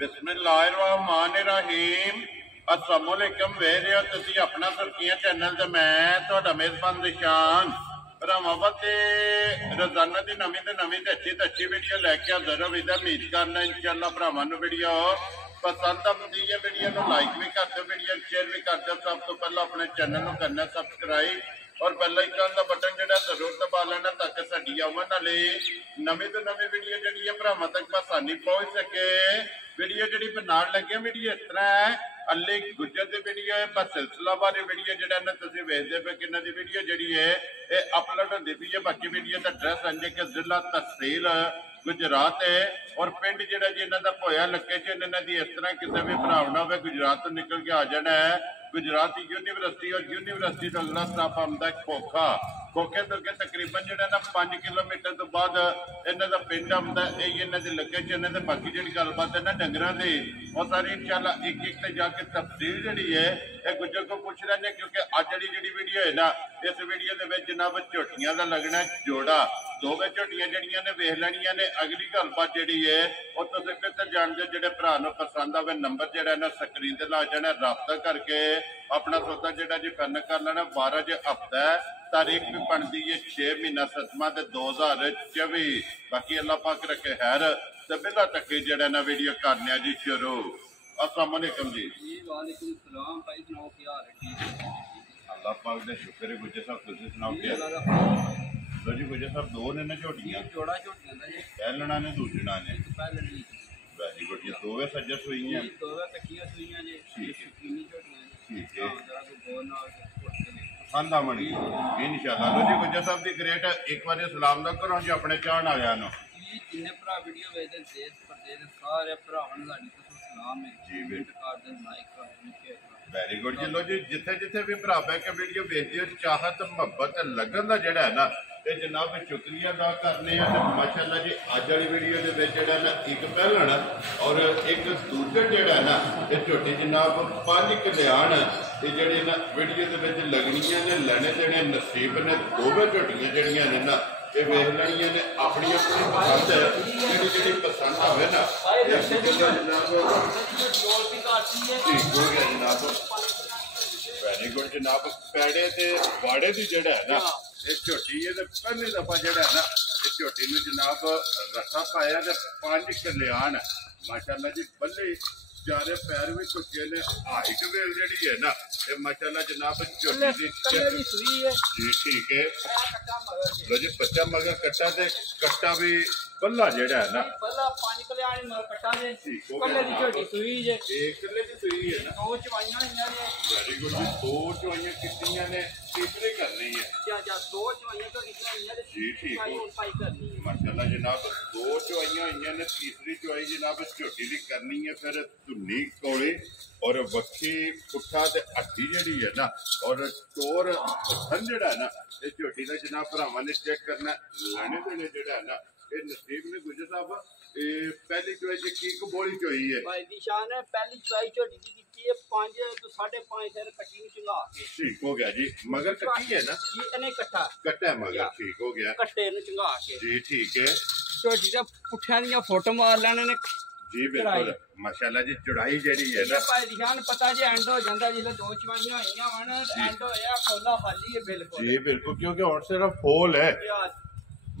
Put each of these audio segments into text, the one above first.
बिस्मिल्लाहिर्रहमानिर्रहीम अस्सलामुअलैकुम वेख रहे हो तुसी अपना सुर्खियां चैनल ते मैं तुहाडा मेज़बान निशान भरावां ते रोजाना की नवीं तो अच्छी वीडियो लैके हाज़र हो। उम्मीद करना इंशाअल्लाह भरावां नूं वीडियो पसंद आती है। वीडियो को लाइक भी कर दो, वीडियो शेयर भी कर दो। सब तो पहले अपने चैनल को करना सबसक्राइब और बेल आइकन का बटन जो जरूर दबा लेना ताकि साडी आवन वाली नवीं तो नवीं वीडियो जी भरावां तक आसानी पहुँच सके। वीडियो जी बनाने लगे वीडियो इस तरह है, अली गुजर की वीडियो है बस सिलसिला बारे वीडियो जो तुम वेखते पे कि इन्हों की वीडियो जी है ये अपलोड होती पी है। बाकी वीडियो का एड्रैस है कि जिला तहसील गुजरात है और पिंड जो जी इन्हों का पोया लोकेशन इन्हों की इस तरह किसी भी भरावना हो गुजरात तो निकल के आ जाना है। गुजरात यूनिवर्सिटी और यूनिवर्सिटी का अगला स्टाप आता है खोखा। खोखे तो अगे तकरीबन जो 5 किलोमीटर तो बाद इन्हों का पिंड आता है। यही इन्हों की लोकेशन है। बाकी जी गलबात है ना डंगर की वो सारी इंशाल्लाह एक एक से जाके तफसील जी है ये गुजर को पूछ लेंगे क्योंकि अज जी वीडियो है ना इस वीडियो के जनाब झोटियां का लगना जोड़ा दो झोटियां जड़ियां ने वेख लैनियां ने। अगली गलबात जी है वो तुम किधर जानते जो भरा पसंद आवे नंबर जो ना स्क्रीन से ला जाना रबता करके अपना सौदा जो जी फन कर लेना। 12 जो हफ्ता है तारीख भी बनती है 6 महीना 7वां 2024। बाकी अल्लाह पाक रखे खैर तो बिला तक जरा ना वीडियो करने जी शुरू। अस्सलाम वालेकुम जी। वालेकुम सलाम भाई सुनाओ क्या हाल है? ठीक है अल्लाह पाक का शुक्र है। गुजर साहब तुम सुनाओ क्या? लो जी गुजर साहब दो ने ना झोटियां जोड़ा झोटियां दा जी पहलना ने दूसरा ने पहले नहीं वेरी गुड ये दोवे सज्जर हुई हैं दोवे कच्चियां सुइयां जी ठीक है तीन झोटियां ठीक है जरा को दो नाल पसंद आवन इंशाअल्लाह। लो जी गुजर साहब की ग्रेट एक बार सलाम दा करो जी अपने चाहन वालियां नूं। जिन्ने भरा वीडियो वेखदे देश प्रदेश सारे भरावां नूं साडी तरफों सलाम है जी कर दे लाइक कर वेरी गुड जी। लो जी जिथे जिथे भी भरा बह के वीडियो देखते हो चाहत मुहब्बत लगन का जोड़ा है ना ये जनाब शुक्रिया अदा करने माशाअल्लाह जी। अज वाली वीडियो के ना एक पहलण और एक दूजन जोड़ा है ना ये झोटी जनाब 5 कल्याण ये जड़ी ना वीडियो के लगनिया ने लेने देने नसीब ने दोवे झोटियां जड़ियां ने ना ये वेख लैनिया ने अपनी अपनी पसंद है जी पसंद आवे ना ठीक हो गया जनाब। वेरी गुड जनाब। पैड़े ते वाड़े की जड़ा है ना ये झोटी है पहली दफा जड़ा है ना ये झोटी में जनाब रस्सा पाया 5 कल्याण माशाअल्लाह जी। बल्ले चारे पैर भी चुके ने हाइट वेल जी है ना ये माशाअल्लाह जनाब झोटी जी ठीक है। लो जी बच्चा मगर कट्टा ते कट्टा भी बल्ला जेड़ा है ना बल्ला 5 कल्याण मगर कट्टा दे ठीक हो कल्ले दी झोटी सुई जे एक कल्ले दी सुई है ना दो चवाइयां इन्हां ने वेरी गुड जी। दो चवाइयां कितनियां ने तीसरी करनी है जा दो चवाइयां तो इन्हां ने जी ठीक हो पाई करनी है माशाअल्लाह जनाब। दो चवाइयां हुई ने तीसरी चवाई जनाब झोटी दी करनी है फिर धुन्नी कोले और वक्खी पुट्ठा ते हड्डी जी है ना और टोर पसंद जड़ा है ना ये झोटी का जनाब भरावां ने चेक करना लेने देने जड़ा है ना ये नसीब ने गुजर साहब पहली चवाई की बोली चोई है भाई दी शान है। पहली चवाई झोटी दी कीती है 5 तो 5.5 सिर कट्टी नु चंगा के ठीक हो गया जी। मगर कट्टी है ना ये इन्हें कट्टा कट्टा है मगर ठीक हो गया कट्टे नु चंगा के जी ठीक है। झोटी दे पुठियां दी फोटो मार लेने ने जी बिल्कुल माशाअल्लाह जी। चौड़ाई जड़ी है ना भाई दी शान पता जे एंड हो जांदा जिले दो चवाइयां होईयां वन एंड होया खोला खाली है बिल्कुल जी बिल्कुल क्योंकि और सिर्फ फूल है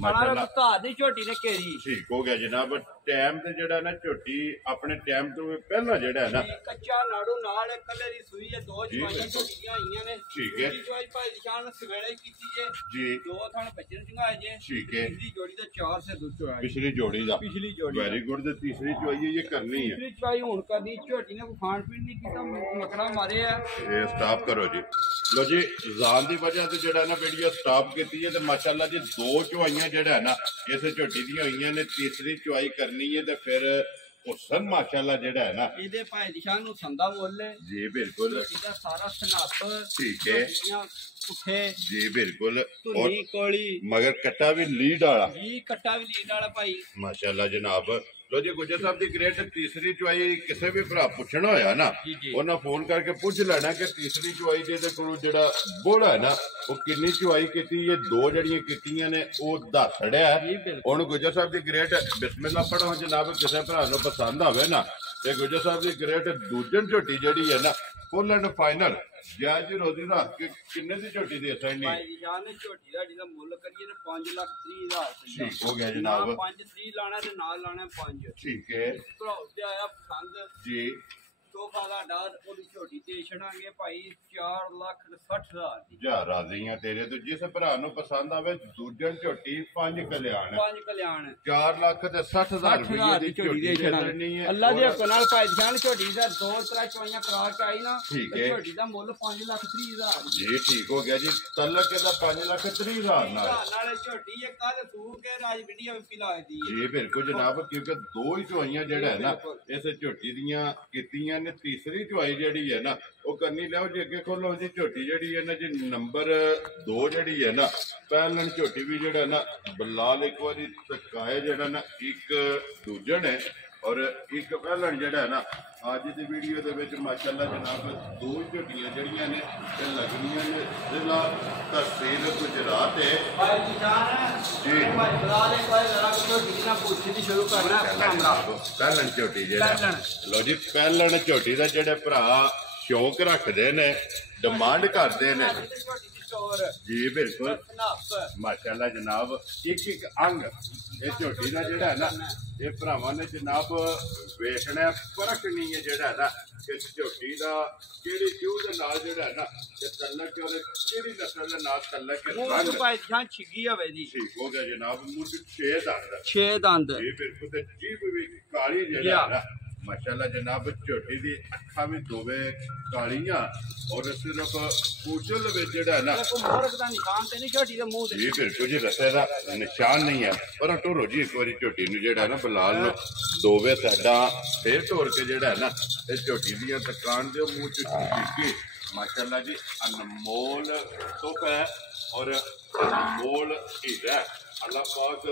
झोटी ने घेरी ठीक हो गया जनाब। टाइम ते जड़ा ना झोटी अपने टाइम तो पहला जड़ा है ना कच्चा नाड़ू नाल कल्ले दी सुई है दो चवाइयां झोटियां होईयां ने ठीक है। चवाई भाई दी शान सवेरे कीती जे जी दो थन बच्चे चंगाए जे ठीक है। पिछली जोड़ी दा 4 से दूध चवाई पिछली जोड़ी दा पिछली जोड़ी वेरी गुड। ते तीसरी चवाई ये करनी है तीसरी चवाई हुन करनी झोटी ने कोई खान पीन नहीं कीता मकड़ा मारे है ये स्टॉप करो जी। लो जी जान की वजह से जड़ा ना वीडियो स्टॉप की है तो माशाअल्लाह जी दो चवाइयां जड़ा है ना इस झोटी दी होईयां ने तीसरी चवाई करनी है तो फिर हुसन माशाअल्लाह जड़ा है ना इहदे भाई दी शान नु संदा बोल जी बिल्कुल इहदा सारा सनाप ठीक है पुठे जी बिल्कुल और धुनी कोली मगर कट्टा भी लीड वाला जी कट्टा भी लीड वाला भाई माशाअल्लाह जनाब। लो जी गुजर साहब की ग्रेट तीसरी चवाई किसी भी भरा पूछना होया ना उन्हें फोन करके पूछ लेना कि तीसरी चवाई जो बोला है ना वो किन्नी चवाई की ये दो जड़ियां कीतियां ने वो दस छड़िया है। हुण गुजर साहब की ग्रेट बिस्मिल्लाह पढ़ो जनाब किसी भरा पसंद आवे ना ਤੇ ਗੁੱਜਰ ਸਾਹਿਬ ਦੀ ਗ੍ਰੇਟ ਦੂਜਨ ਝੋਟੀ ਜਿਹੜੀ ਹੈ ਨਾ ਫੁੱਲ ਐਂਡ ਫਾਈਨਲ ਜਾਇਜ਼ ਰੋਜ਼ੀ ਰੱਖ ਕੇ ਕਿੰਨੇ ਦੀ ਝੋਟੀ ਦੇ ਸਕਣੀ? ਭਾਈ ਜੀ ਜਾਨ ਨੇ ਝੋਟੀ ਦਾ ਜਿਹਦਾ ਮੁੱਲ ਕਰੀਏ ਤੇ 5,30,000 ਠੀਕ ਹੋ ਗਿਆ ਜਨਾਬ। 5,30 ਲਾਣਾ ਤੇ ਨਾਲ ਲਾਣਾ 5। ਠੀਕ ਹੈ ਭਰਾ ਤੇ ਆਇਆ ਪਸੰਦ ਜੀ। ਤੋਹਫਾ ਦਾ ਡਾਰ ਉਹਦੀ ਝੋਟੀ ਦੇ ਛੜਾਂਗੇ ਭਾਈ 4,60,000 ਦੀ। ਜਾ ਰਾਜ਼ੀਆਂ ਤੇਰੇ ਤੋਂ। ਜਿਸ ਭਰਾ ਨੂੰ ਪਸੰਦ ਆਵੇ ਦੂਜਨ ਝੋਟੀ 5 ਕਲਿਆਣ 5 ਕਲਿਆਣ 4,60,000 ਰੁਪਏ ਦੀ ਝੋਟੀ ਦੇ ਛੜਨੀ ਹੈ। ਅੱਲਾ ਦੇ ਹੁਕਮ ਨਾਲ ਭਾਈ ਜਾਨ ਝੋਟੀ ਦਾ 2-3 ਚਵਾਈਆਂ ਕਰਾ ਕੇ ਆਈ ਨਾ ਠੀਕ ਹੈ। ਝੋਟੀ ਦਾ ਮੁੱਲ 5,30,000 ਜੀ ਠੀਕ ਹੋ ਗਿਆ ਜੀ। ਤਲਕ ਇਹਦਾ 5,30,000 ਨਾਲੇ ਝੋਟੀ ਇਹ ਕੱਲ ਸੂਰ ਕੇ ਰਾਜ ਵੀਡੀਓ ਵੀ ਪਿਲਾ ਦੀ ਜੀ ਬਿਲਕੁਲ ਜਨਾਬ। ਕਿਉਂਕਿ ਦੋ ਹੀ ਚਵਾਈਆਂ ਜਿਹੜਾ ਹੈ ਨਾ ਇਸ ਝੋਟੀ ਦੀਆਂ ਕੀਤੀਆਂ ਨੇ। ਤੀਸਰੀ ਚਵਾਈ ਜਿਹੜੀ ਹੈ ਨਾ ਉਹ ਕਰਨੀ ਲਿਆਓ ਜੀ। ਅੱਗੇ ਖੋਲੋ ਜੀ। ਝੋਟੀ ਜਿਹੜੀ ਹੈ ਨਾ ਜੀ ਨੰਬਰ 2 ਜਿਹੜੀ ਹੈ ਨਾ ਪਹਿਲਣ ਝੋਟੀ ਵੀ ਜਿਹੜਾ ਨਾ ਬਲਾਲ ਇੱਕ ਵਾਰੀ ਤਕਾਏ ਜਿਹੜਾ ਨਾ ਇੱਕ ਦੂਜਣ ਹੈ ਔਰ ਇੱਕ ਪਹਿਲਣ ਜਿਹੜਾ ਹੈ ਨਾ ਅੱਜ ਦੀ ਵੀਡੀਓ ਦੇ ਵਿੱਚ ਮਾਸ਼ਾਅੱਲਾ ਜਨਾਬ ਦੋ ਝੋਟੀਆਂ ਜਿਹੜੀਆਂ ਨੇ ਤੇ ਲੱਗਣੀਆਂ ਨੇ ਜ਼ਿਲ੍ਹਾ ਤਹਿਸੀਲ ਗੁਜਰਾਤ ਹੈ। ਭਾਈ ਜੀ ਜਾਨ ਜੀ ਭਾਈ ਬਲਾਲ ਇੱਕ ਵਾਰ ਜਰਾ ਝੋਟੀ ਨਾਲ ਪੁੱਛੀ ਸ਼ੁਰੂ ਕਰਨਾ ਕੈਮਰਾ। ਪਹਿਲਣ ਝੋਟੀ ਜਿਹੜਾ ਲੋ ਜੀ ਪਹਿਲਣ ਝੋਟੀ ਦਾ ਜਿਹੜੇ ਭਰਾ ਸ਼ੌਕ ਰੱਖਦੇ ਨੇ ਡਿਮਾਂਡ ਕਰਦੇ ਨੇ ਜੀ ਬਿਲਕੁਲ ਮਾਸ਼ਾਅੱਲਾ ਜਨਾਬ ਇੱਕ ਇੱਕ ਅੰਗ ਇਹ ਝੋਟੀ ਦਾ ਜਿਹੜਾ ਨਾ ਇਹ ਭਰਾਵਾਂ ਨੇ ਜਨਾਬ ਵੇਖਣਾ ਫਰਕ ਨਹੀਂ ਹੈ ਜਿਹੜਾ ਨਾ ਕਿ ਝੋਟੀ ਦਾ ਕਿਹੜੀ ਕਿਉਂ ਦੇ ਨਾਲ ਜਿਹੜਾ ਨਾ ਤੇ ਤਲਕ ਉਹਦੇ ਕਿਹੜੀ ਨਸਲ ਦੇ ਨਾਲ ਤਲਕ ਉਹ ਭਾਈ ਜਾਨ ਛਿੱਗੀ ਹੋਵੇ ਜੀ। ਠੀਕ ਹੋ ਗਿਆ ਜਨਾਬ। ਮੁੱਢ 6 ਦੰਦ 6 ਦੰਦ ਜੀ ਬਿਲਕੁਲ ਤੇ ਜੀਭ ਵੀ ਕਾਲੀ ਜਿਹੜਾ ਨਾ ਮਾਸ਼ਾਅੱਲਾ ਜਨਾਬ। ਝੋਟੀ ਦੀ ਅੱਖਾਂ ਵੀ ਦੋਵੇਂ ਕਾਲੀਆਂ ਔਰ ਸਿਰਫ ਪੂਛਲ ਵਿੱਚ ਜਿਹੜਾ ਨਾ ਮੋਰਕ ਦਾ ਨਿਸ਼ਾਨ ਤੇ ਨਹੀਂ ਝੋਟੀ ਦੇ ਮੂੰਹ ਤੇ। ਜੀ ਬਿਲਕੁਲ ਜੀ ਰਸੇ ਦਾ ਨਿਸ਼ਾਨ ਨਹੀਂ ਹੈ। ਪਰ ਟੋਰੋ ਜੀ ਇੱਕ ਵਾਰੀ ਝੋਟੀ ਨੂੰ ਜਿਹੜਾ ਨਾ ਬਲਾਲ ਨੂੰ ਦੋਵੇਂ ਸਾਈਡਾਂ ਫੇਰ ਢੋਰ ਕੇ ਜਿਹੜਾ ਨਾ ਇਹ ਝੋਟੀ ਦੀਆਂ ਦੁਕਾਨ ਦੇ ਮੂੰਹ ਚ ਚੀਕੀ ਮਾਸ਼ਾਅੱਲਾ ਜੀ ਅਨਮੋਲ ਤੋਹਫਾ ਹੈ ਔਰ ਅਨਮੋਲ ਹੀਰਾ। ਅੱਲਾਹ ਪਾਕ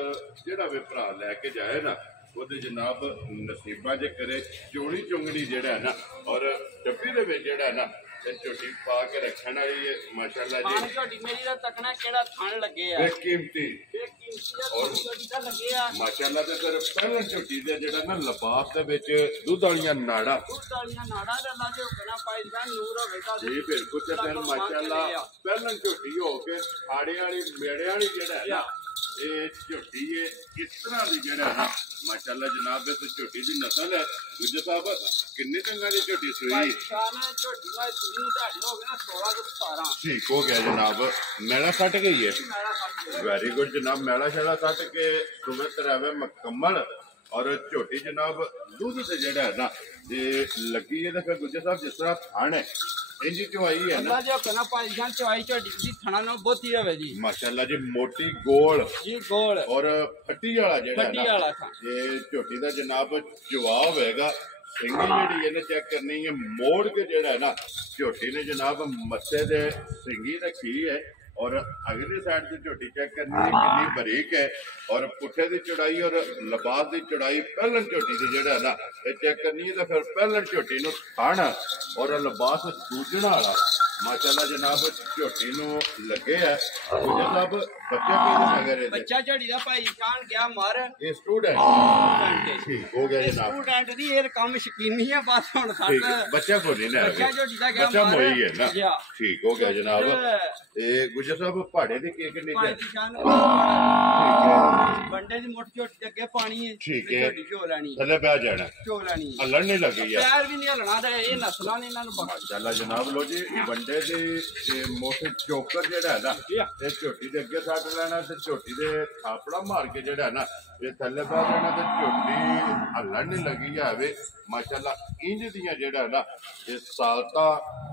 ਜਿਹੜਾ ਵੀ ਭਰਾ ਲੈ ਕੇ ਜਾਏ ਨਾ ਉਹਦੇ ਜਨਾਬ ਨਸੀਬਾਂ ਜੇ ਕਰੇ ਚੋਣੀ ਚੁੰਗਣੀ ਜਿਹੜਾ ਨਾ ਔਰ ਡੱਬੀ ਦੇ ਵਿੱਚ ਜਿਹੜਾ ਨਾ ਇਹ ਝੋਟੀ ਪਾ ਕੇ ਰੱਖਣ ਵਾਲੀ ਹੈ ਮਾਸ਼ਾਅੱਲਾ ਜੀ। ਝੋਟੀ ਮੇਰੀ ਦਾ ਤੱਕਣਾ ਕਿਹੜਾ ਥਣ ਲੱਗੇ ਆ ਕੀਮਤੀ ਔਰ ਝੋਟੀ ਦਾ ਲੱਗੇ ਆ ਮਾਸ਼ਾਅੱਲਾ ਤੇ ਫਿਰ ਪਹਿਲਾਂ ਝੋਟੀ ਦੇ ਜਿਹੜਾ ਨਾ ਲਿਬਾਸ ਦੇ ਵਿੱਚ ਦੁੱਧ ਵਾਲੀਆਂ ਨਾੜਾਂ ਦਾ ਅੱਲਾ ਦੇ ਹੁਕਮ ਨਾਲ ਪਾਈ ਦਾ ਨੂਰ ਹੋਵੇ ਤਾਂ ਜੀ ਬਿਲਕੁਲ ਤੇ ਫਿਰ ਮਾਸ਼ਾਅੱਲਾ ਪਹਿਲਾਂ ਝੋਟੀ ਹੋ ਕੇ ਖਾੜੇ ਵਾਲੀ ਮੇੜੇ ਵਾਲੀ ਜਿਹੜਾ ਹੈ ਨਾ ਇਹ ਝੋਟੀ ਇਸ ਤਰ੍ਹਾਂ ਦੀ ਜਿਹੜਾ ਨਾ ਮਾਸ਼ਾਅੱਲਾ ਜਨਾਬ ਇਸ ਝੋਟੀ ਦੀ ਨਸਲ ਹੈ। ਗੁੱਜਰ ਸਾਹਿਬ ਕਿੰਨੇ ਚੰਗਾ ਦੀ ਝੋਟੀ ਸੂਈ? ਝੋਟੀ ਦਾ ਤੁਸੀਂ ਤੁਹਾਡੀ ਹੋ ਗਿਆ 16 ਤੋਂ 17 ਠੀਕ ਹੋ ਗਿਆ ਜਨਾਬ। ਮੈਲਾ ਕੱਟ ਗਈ ਹੈ। ਵੈਰੀ ਗੁੱਡ ਜਨਾਬ। ਮੈਲਾ ਸ਼ੈਲਾ ਕੱਟ ਕੇ ਸੁਬਹ ਤਰਾਵੇ ਮੁਕੰਮਲ ਔਰ ਝੋਟੀ ਜਨਾਬ ਦੁੱਧ ਤੇ ਜਿਹੜਾ ਹੈ ਨਾ ਇਹ ਲੱਗੀ ਹੈ। ਤਾਂ ਫਿਰ ਗੁੱਜਰ ਸਾਹਿਬ ਜਿਸ ਤਰ੍ਹਾਂ ਥਣ ਹੈ ਇੰਜੀ ਚਵਾਈ ਹੈ ਨਾ ਜੋ ਕਨਾ ਭਾਈ ਜਾਨ ਚਵਾਈ ਝੋਟੀ ਦੀ ਥਣਾ ਨਾਲ ਬਹੁਤੀ ਹੋਵੇ ਜੀ ਮਾਸ਼ਾਅੱਲਾ ਜੀ। ਮੋਟੀ ਗੋਲ ਜੀ ਗੋਲ ਔਰ ਫੱਟੀ ਵਾਲਾ ਜਿਹੜਾ ਫੱਟੀ ਵਾਲਾ ਇਹ ਝੋਟੀ ਦਾ ਜਨਾਬ ਜਵਾਬ ਹੋਏਗਾ। ਸਿੰਗੀ ਜਿਹੜੀ ਇਹਨੇ ਚੈੱਕ ਕਰਨੀ ਹੈ ਮੋੜ ਕੇ ਜਿਹੜਾ ਹੈ ਨਾ ਝੋਟੀ ਨੇ ਜਨਾਬ ਮੱਥੇ ਦੇ ਸਿੰਗੀ ਰੱਖੀ ਹੈ ਔਰ ਅਗਲੀ ਸਾਈਡ ਤੇ ਝੋਟੀ ਚੈੱਕ ਕਰਨੀ ਹੈ ਕਿੰਨੀ ਬਰੀਕ ਹੈ ਔਰ ਪੁੱਠੇ ਦੀ ਚੌੜਾਈ ਔਰ ਲਿਬਾਸ ਦੀ ਚੌੜਾਈ ਪਹਿਲਣ ਝੋਟੀ ਦੀ ਜਿਹੜਾ ਨਾ ਇਹ ਚੈੱਕ ਕਰਨੀ ਹੈ। ਤਾਂ ਫਿਰ ਪਹਿਲਣ ਝੋਟੀ ਨੂੰ ਥਣ ਔਰ ਲਿਬਾਸ ਦੂਜਣਾ ਵਾਲਾ ਮਾਸ਼ਾਅੱਲਾ ਜਨਾਬ ਝੋਟੀ ਨੂੰ ਲੱਗੇ ਆ। ਜਨਾਬ ਬੱਚਾ ਕਿਹਦੇ ਮਗਰ ਹੈ? ਬੱਚਾ ਝੋਟੀ ਦਾ ਭਾਈ ਜਾਨ ਗਿਆ ਮਰ ਇਹ ਸਟੂਡੈਂਟ ਠੀਕ ਹੋ ਗਿਆ ਜਨਾਬ। ਸਟੂਡੈਂਟ ਦੀ ਇਹ ਕੰਮ ਸ਼ਕੀਨੀ ਹੈ ਬਸ ਹੁਣ ਤੱਕ ਬੱਚਾ ਕੋ ਨਹੀਂ ਨਾ ਬੱਚਾ ਝੋਟੀ ਦਾ ਗਿਆ ਬੱਚਾ ਮੋਈ ਹੈ ਨਾ ਠੀਕ ਹੋ ਗਿਆ ਜਨਾਬ। ਇਹ ਗੁੱਜਰ ਸਾਹਿਬ ਪਹਾੜੇ ਦੀ ਕੀ ਕਿੰਨੀ ਹੈ? ਬੰਡੇ ਦੀ ਮੋਟੀ ਝੋਟੀ ਦੇ ਅੱਗੇ ਪਾਣੀ ਹੈ ਠੀਕ ਹੈ। ਝੋਟੀ ਝੋ ਲੈਣੀ ਥੱਲੇ ਬਹਿ ਜਾਣਾ ਝੋ ਲੈਣੀ ਹੱਲਣ ਨਹੀਂ ਲੱਗੀ ਯਾਰ ਪੈਰ ਵੀ ਨਹੀਂ ਹਲਣਾ ਤੇ ਇਹ ਨਸਲਾਂ ਨੇ ਇਹਨਾਂ ਨੂੰ ਮਾਸ਼ਾਅੱਲਾ ਜਨਾਬ। ਲੋ ਜੀ ਬੰਡੇ ਦੇ ਮੋਟੇ ਚੋਕਰ ਜਿਹੜਾ ਹੈ ਨਾ ਇਹ ਝੋਟੀ ਦੇ ਅੱਗੇ ਸੱਟ ਲੈਣਾ ਤੇ ਝੋਟੀ ਦੇ ਥਾਪੜਾ ਮਾਰ ਕੇ ਜਿਹੜਾ ਨਾ ਇਹ ਥੱਲੇ ਬਹਿ ਜਾਣਾ ਤੇ ਝੋਟੀ ਹੱਲਣ ਨਹੀਂ ਲੱਗੀ ਜਾਵੇ ਮਾਸ਼ਾਅੱਲਾ। ਇੰਜ ਦੀਆਂ ਜਿਹੜਾ ਨਾ ਇਹ ਸਾਲਤਾਂ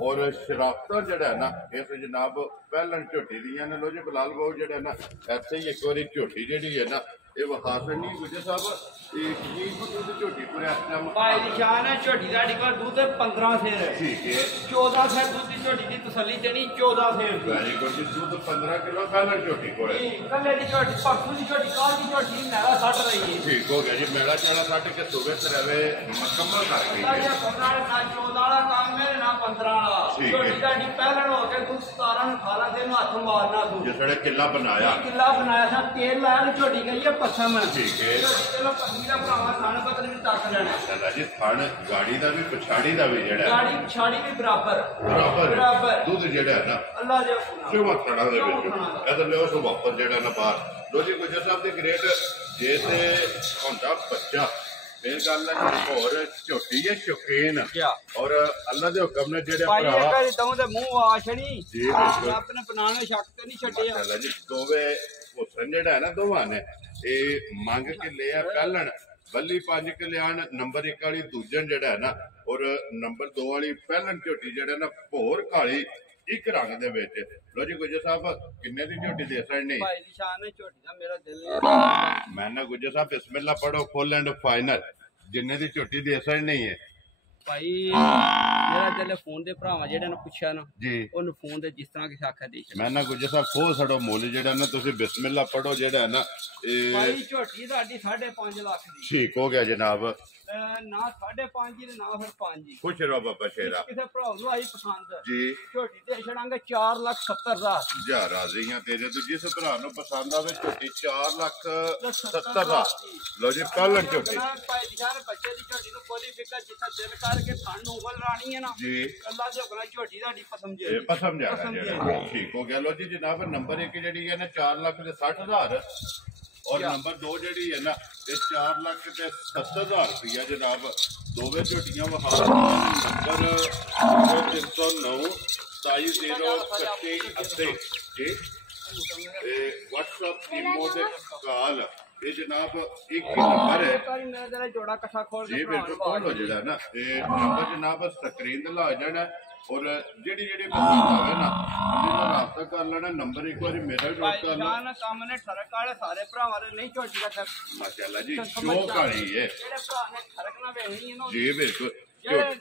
ਔਰ ਸ਼ਰਾਫਤਾਂ ਜਿਹੜਾ ਨਾ ਇਸ ਜਨਾਬ ਪਹਿਲਣ ਝੋਟੀ ਦੀਆਂ ਨੇ। ਲੋ ਜੀ ਬਲਾਲ ਬਾਊ ਜਿਹੜਾ ਨਾ ਇੱਥੇ ਹੀ ਇੱਕ ਵਾਰੀ ਝੋਟੀ ਜਿਹੜੀ ਹੈ ਨਾ ਇਹ ਵਹਾਸਣ ਨਹੀਂ ਗੁੱਜਰ ਸਾਹਿਬ ਇਹ ਕੀ ਦੁੱਧ ਝੋਟੀ ਪੂਰੇ ਟਾਈਮ ਭਾਈ ਦੀ ਸ਼ਾਨ ਹੈ ਝੋਟੀ ਦਾ ਕੋਲ ਦੁੱਧ 15 ਸੇਰ ਹੈ। ਠੀਕ ਹੈ 14 ਸੇਰ ਦੁੱਧ ਦੀ ਝੋਟੀ ਦੀ ਤਸੱਲੀ ਦੇਣੀ 14 ਸੇਰ ਦੀ। ਵੈਰੀ ਗੁੱਡ ਜੀ। ਦੁੱਧ 15 ਕਿਲੋ ਪਹਿਲਣ ਝੋਟੀ ਕੋਲ ਹੈ। ਕੱਲੇ ਦੀ ਝੋਟੀ ਪਰਸੂ ਦੀ ਝੋਟੀ ਕਾਲ ਦੀ ਝੋਟੀ ਮੈਲਾ ਸੱਟ ਰਹੀ ਹੈ। ਠੀਕ ਹੋ ਗਿਆ ਜੀ। ਮੈਲਾ ਚਾਲਾ ਕੱਟ ਕੇ ਸੁਬਹ ਤਰਵੇ ਮੁਕੰਮਲ ਕਰ ਗਈ ਹੈ। 15 ਨਾ 14 ਵਾਲਾ ਕੰਮ ਹੈ ਨਾ 15 ਵਾਲਾ ਝੋਟੀ ਦਾ ਪਹਿਲਣ ਹੋ ਕੇ ਦੁੱਧ 17 ਨੂੰ 18 ਦਿਨ ਹੱਥ ਮਾਰਨਾ ਤੂੰ ਜਿਸ ਵੇਲੇ ਕਿੱਲਾ ਬਣਾਇਆ ਕਿੱਲਾ ਬਣਾਇਆ ਸੀ ਤੇਲ ਲਾਇਆ ਝੋਟੀ ਗਈ ਹੈ ਪਸਮ ਠੀਕ ਹੈ। ਚਲੋ ਪਸਮੀ ਦਾ ਭਰਾਵਾ ਖਾਣ ਪਤਨ ਵੀ ਤੱਕ ਲੱਖ ਲੈਣਾ ਚੱਲਾ ਜੀ ਥਣ ਗਾੜੀ ਦਾ ਵੀ ਪਛਾੜੀ ਦਾ ਵੀ ਜਿਹੜਾ ਗਾੜੀ ਪਛਾੜੀ ਵੀ ਬਰਾਬਰ ਬਰਾਬਰ ਦੁੱਧ ਜਿਹੜਾ ਹੈ ਨਾ ਅੱਲਾ ਦੇ ਚੋਵਾ ਥਣਾ ਦੇ ਵਿੱਚ ਇਹ ਤਾਂ ਲਿਓ ਸੋ ਵਾਪਰ ਜਿਹੜਾ ਨਾ ਬਾਹਰ ਲੋ ਜੀ ਗੁੱਜਰ ਸਾਹਿਬ ਦੇ ਗ੍ਰੇਡ ਜੇ ਤੇ ਹੁੰਦਾ ਬੱਚਾ ਫਿਰ ਗੱਲ ਹੈ ਹੋਰ ਝੋਟੀ ਹੈ ਸ਼ੌਕੀਨ ਔਰ ਅੱਲਾ ਦੇ ਹੁਕਮ ਨੇ ਜਿਹੜੇ ਭਾਈ ਭਰਾ ਇੱਕ ਵਾਰੀ ਦਮ ਦੇ ਮੂੰਹ ਆ ਛੜੀ ਜੀ ਬਿਲਕੁਲ ਆਪਣੇ ਬਣਾਉਣੇ ਸ਼ੱਕ ਤੇ ਨਹੀਂ ਛੱਡਿਆ ਚੱਲਾ ਜੀ ਦੋਵੇਂ ਹੁਸਨ ਜਿਹੜਾ ਹੈ ਨਾ ਦੋਵਾਂ ਨੇ ਇਹ ਮੰਗ ਕੇ ਲਿਆ ਪਹਿਲਣ ਬੱਲੀ 5 ਕਲਿਆਣ ਨੰਬਰ 1 ਵਾਲੀ ਦੂਜਨ ਜਿਹੜਾ ਹੈ ਨਾ ਔਰ ਨੰਬਰ 2 ਵਾਲੀ ਪਹਿਲਣ ਝੋਟੀ ਜਿਹੜਾ ਨਾ ਭੋਰ ਕਾਲੀ ਇੱਕ ਰੰਗ ਦੇ ਵਿੱਚ ਲੋ ਜੀ ਗੁੱਜਰ ਸਾਹਿਬ ਕਿੰਨੇ ਦੀ ਝੋਟੀ ਦੇ ਸਕਣੀ ਭਾਈ ਦੀ ਸ਼ਾਨ ਹੈ ਝੋਟੀ ਦਾ ਮੇਰਾ ਦਿਲ ਮੈਂ ਨਾ ਗੁੱਜਰ ਸਾਹਿਬ ਬਿਸਮਿਲ੍ਲਾ ਪੜੋ ਫੁੱਲ ਐਂਡ ਫਾਈਨਲ ਜਿੰਨੇ ਦੀ ਝੋਟੀ ਦੇ ਸਕਣੀ ਹੈ ਭਾਈ ਮੇਰਾ ਦਿਲ ਫੋਨ ਦੇ ਭਰਾਵਾਂ ਜਿਹੜੇ ਨੇ ਪੁੱਛਿਆ ਨਾ ਜੀ ਉਹਨੂੰ ਫੋਨ ਦੇ ਜਿਸ ਤਰ੍ਹਾਂ ਕਿਸੇ ਆਖਿਆ ਦੇ ਮੈਂ ਨਾ ਗੁੱਜਰ ਸਾਹਿਬ ਖੋਲ ਛੜੋ ਮੁੱਲ ਜਿਹੜਾ ਨਾ ਤੁਸੀਂ ਬਿਸਮਿਲ੍ਲਾ ਪੜੋ ਜਿਹੜਾ ਹੈ ਨਾ ਇਹ ਭਾਈ ਝੋਟੀ ਤੁਹਾਡੀ 5.5 ਲੱਖ ਦੀ ਠੀਕ ਹੋ ਗਿਆ ਜਨਾਬ ਨਾ 5.5 ਤੇ ਨਾ ਫਿਰ 5 ਖੁਸ਼ ਰਹੋ ਬਾਬਾ ਸ਼ੇਰਾ ਕਿਸੇ ਭਰਾ ਨੂੰ ਆਈ ਪਸੰਦ ਜੀ ਝੋਟੀ ਤੇ ਛੜਾਂਗੇ 4,70,000 ਜਾ ਰਾਜ਼ੀ ਹਾਂ ਤੇਰੇ ਤੋਂ ਜਿਸ ਭਰਾ ਨੂੰ ਪਸੰਦ ਆਵੇ ਝੋਟੀ 4,70,000 ਲੋ ਜੀ ਪਹਿਲਣ ਝੋਟੀ ਭਾਈ ਦੀ ਜਾਨ ਬੱਚੇ ਦੀ ਝੋਟੀ ਨੂੰ ਕੋਈ ਫਿਕਰ ਜਿੱਥੇ ਦਿਲ ਕਰਕੇ ਸਾਨੂੰ ਉਗਲ ਰਾਣੀ ਹੈ ਨਾ ਜੀ ਅੱਲਾ ਦੇ ਹੁਕਮ ਨਾਲ ਝੋਟੀ ਤੁਹਾਡੀ ਪਸੰਦ ਜੇ ਇਹ ਪਸੰਦ ਜਾਣਾ ਜਿਹੜਾ ਠੀਕ ਹੋ ਗਿਆ ਲੋ ਜੀ ਜਨਾਬ ਨੰਬਰ 1 ਜਿਹੜੀ ਹੈ ਨਾ 4,60,000 ਔਰ ਨੰਬਰ 2 ਜਿਹੜੀ ਹੈ ਨਾ ਇਹ 4,70,000 ਰੁਪਇਆ ਜਨਾਬ ਦੋਵੇਂ ਝੋਟੀਆਂ ਵਹਾ ਨੰਬਰ 309 27,080 ਜੀ ਇਹ WhatsApp ਇਮੋ ਦੇ ਕਾਲ ਇਹ ਜਨਾਬ ਇੱਕ ਹੀ ਨੰਬਰ ਹੈ ਮੇਰਾ ਜਰਾ ਜੋੜਾ ਇਕੱਠਾ ਖੋਲ ਜੀ ਬਿਲਕੁਲ ਖੋਲੋ ਜਿਹੜਾ ਨਾ ਇਹ ਨੰਬਰ ਜਨਾਬ ਸਕਰੀਨ ਤੇ ਲਾ ਜਾਣਾ ਔਰ ਜਿਹੜੀ ਪਸੰਦ ਆਵੇ ਨਾ ਉਹਦੇ ਨਾਲ ਰਾਬਤਾ ਕਰ ਲੈਣਾ ਨੰਬਰ ਇੱਕ ਵਾਰੀ ਮੇਰਾ ਵੀ ਨੋਟ ਕਰ ਲਓ ਕੰਮ ਨੇ ਠਰਕ ਵਾਲੇ ਸਾਰੇ ਭਰਾਵਾਂ ਦੇ ਨਹੀਂ ਝੋਟੀ ਦਾ ਕਰ ਮਾਸ਼ਾਅੱਲਾ ਜੀ ਸ਼ੌਕ ਵਾਲੀ ਹੈ ਜਿਹੜੇ ਭਰਾ ਨੇ ਠਰਕ ਨਾ ਵੇਖਣੀ ਹੈ ਨਾ ਜੀ ਬਿਲਕੁਲ ਜਿਹੜੇ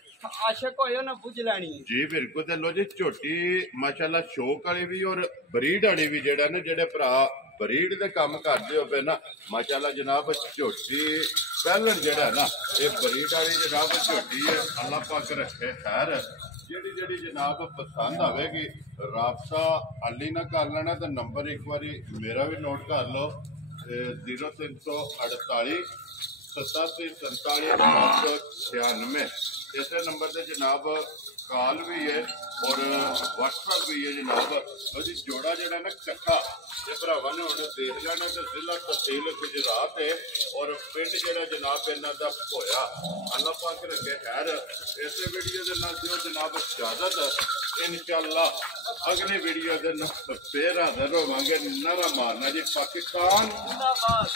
ਆਸ਼ਕ ਹੋਏ ਉਹਨਾਂ ਬੁੱਝ ਲੈਣੀ ਹੈ ਜੀ ਬਿਲਕੁਲ ਤੇ ਲੋ ਜੀ ਝੋਟੀ ਮਾਸ਼ਾਅੱਲਾ ਸ਼ੌਕ ਵਾਲੀ ਵੀ ਔਰ ਬਰੀਡ ਵਾਲੀ ਵੀ ਜਿਹੜਾ ਨਾ ਜਿਹੜੇ ਭਰਾ ਬਰੀਡ ਦੇ ਕੰਮ ਕਰਦੇ ਹੋ ਪਏ ਨਾ ਮਾਸ਼ਾਅੱਲਾ ਜਨਾਬ ਝੋਟੀ ਪਹਿਲਣ ਜਿਹੜਾ ਨਾ ਇਹ ਬਰੀਡ ਵਾਲੀ ਜਨਾਬ ਝੋਟੀ ਹੈ ਅੱਲਾਹ ਪਾਕ ਰੱਖੇ ਖੈਰ ਜਿਹੜੀ ਜਨਾਬ ਪਸੰਦ ਆਵੇਗੀ ਰਾਬਤਾ ਅਲੀ ਨਾ ਕਰ ਲੈਣਾ ਤੇ ਨੰਬਰ ਇੱਕ ਵਾਰੀ ਮੇਰਾ ਵੀ ਨੋਟ ਕਰ ਲਓ 0348 87 47 ਇਸੇ ਨੰਬਰ ਤੇ ਜਨਾਬ ਕਾਲ ਵੀ ਹੈ ਔਰ WhatsApp ਵੀ ਹੈ ਜਨਾਬ ਉਹਦੀ ਜੋੜਾ ਜਿਹੜਾ ਨਾ ਇਕੱਠਾ ਇਹ ਭਰਾਵਾਂ ਨੇ ਹੁਣ ਦੇਖ ਲੈਣਾ ਤੇ ਜ਼ਿਲ੍ਹਾ ਤਹਿਸੀਲ ਗੁਜਰਾਤ ਹੈ ਔਰ ਪਿੰਡ ਜਿਹੜਾ ਜਨਾਬ ਇਹਨਾਂ ਦਾ ਹੋਇਆ ਅੱਲਾਹ ਪਾਕ ਰੱਖੇ ਖੈਰ ਇਸੇ ਵੀਡੀਓ ਦੇ ਨਾਲ ਦਿਓ ਜਨਾਬ ਇਜਾਜ਼ਤ ਇਨਸ਼ਾਅੱਲਾ ਅਗਲੀ ਵੀਡੀਓ ਦੇ ਨਾਲ ਫੇਰ ਹਾਜ਼ਰ ਹੋਵਾਂਗੇ ਨਾਰਾ ਮਾਰਨਾ ਜੀ ਪਾਕਿਸਤਾਨ ਜ਼ਿੰਦਾਬਾਦ।